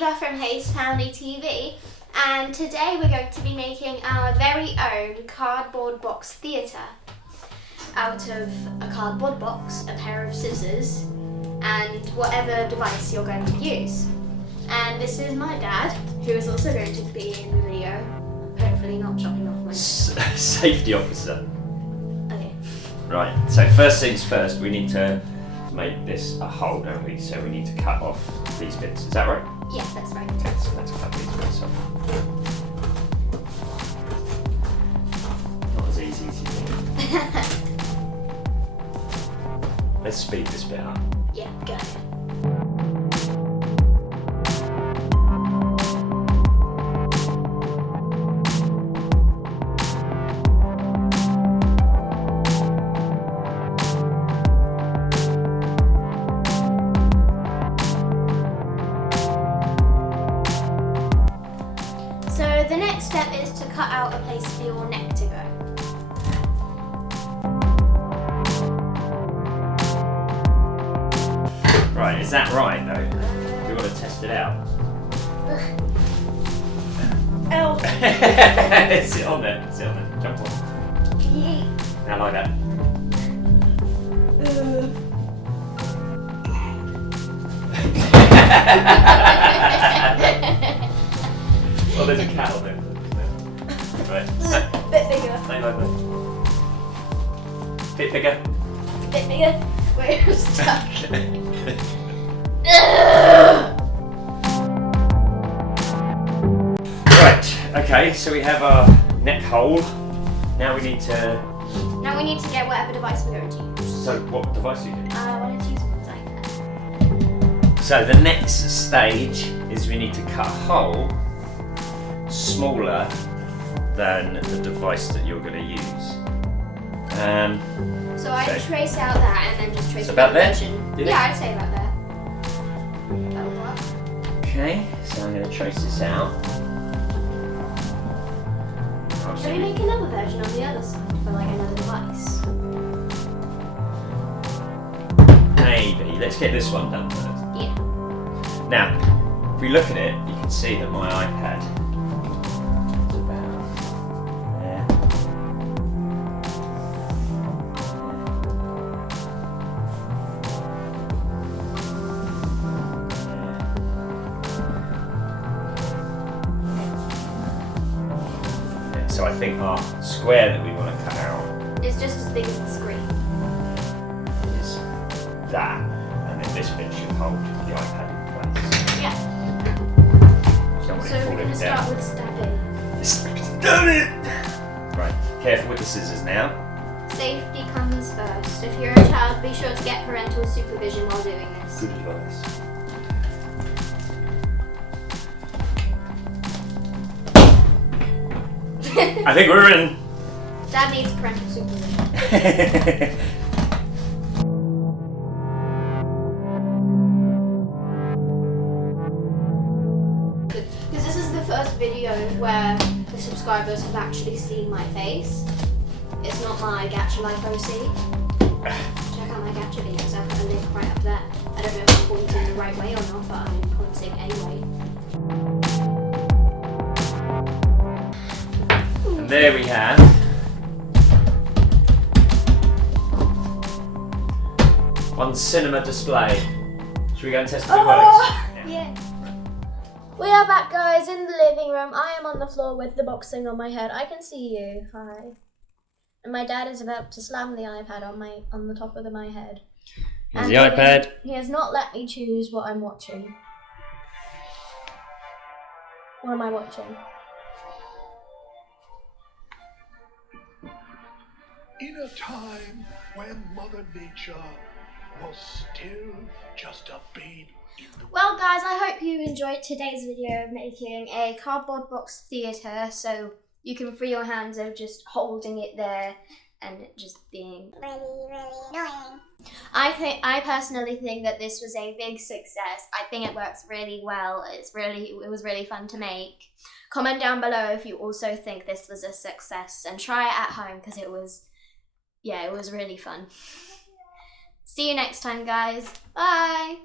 Eva from Hayes Family TV, and today we're going to be making our very own cardboard box theatre out of a cardboard box, a pair of scissors, and whatever device you're going to use. And this is my dad, who is also going to be in the video, hopefully not chopping off my safety officer. Okay. Right, so first things first, we need to make this a hole, don't we? So we need to cut off these bits, is that right? Yes, that's right. Okay, so let's cut these bits off. Not as easy as you think. Let's speed this bit up. Yeah, go ahead. So the next step is to cut out a place for your neck to go. Right, is that right though? Do you want to test it out? Oh. Sit on there, jump on. Yeet. Now like that. Oh, there's a cat on there. Right. Bit bigger. Stay like that. Bit bigger. Bit bigger. Wait, I'm stuck. Right, okay, so we have our neck hole. Now we need to... get whatever device we're going to use. So what device are you doing? I wanted to use one like that. So the next stage is we need to cut a hole smaller than the device that you're going to use. So I trace out that and then just trace So about there? version. Did Yeah, it? I'd say about there. That'll work. Okay, so I'm going to trace this out. Can we make another version on the other side for like another device? Maybe. Let's get this one done first. Yeah. Now, if we look at it, you can see that my iPad is about there. Yeah, so I think our square that we want to cut out It's just as big as the screen. is that, and then this bit should hold the iPad in place. Yeah. Just don't want So it we're falling going to down. start with stabbing. Damn it! Right, careful with the scissors now. Safety comes first. If you're a child, be sure to get parental supervision while doing this. Good advice. I think we're in. Dad needs parental supervision. Because this is the first video where the subscribers have actually seen my face. It's not my Gacha Life OC. Check out my Gacha videos, I've got a link right up there. I don't know if I'm pointing the right way or not, but I'm pointing anyway. And there we have one cinema display. Should we go and test if it works? Yeah. We are back, guys, in the living room. I am on the floor with the boxing on my head. I can see you. Hi. And my dad is about to slam the iPad on the top of my head. Here's the iPad. He has not let me choose what I'm watching. What am I watching? In a time when Mother Nature was still just a babe in the Well, guys, I hope you enjoyed today's video of making a cardboard box theatre, so you can free your hands of just holding it there and it just being really annoying. I personally think that this was a big success. I think it works really well. It was really fun to make. Comment down below if you also think this was a success, and try it at home because it was really fun. See you next time, guys. Bye.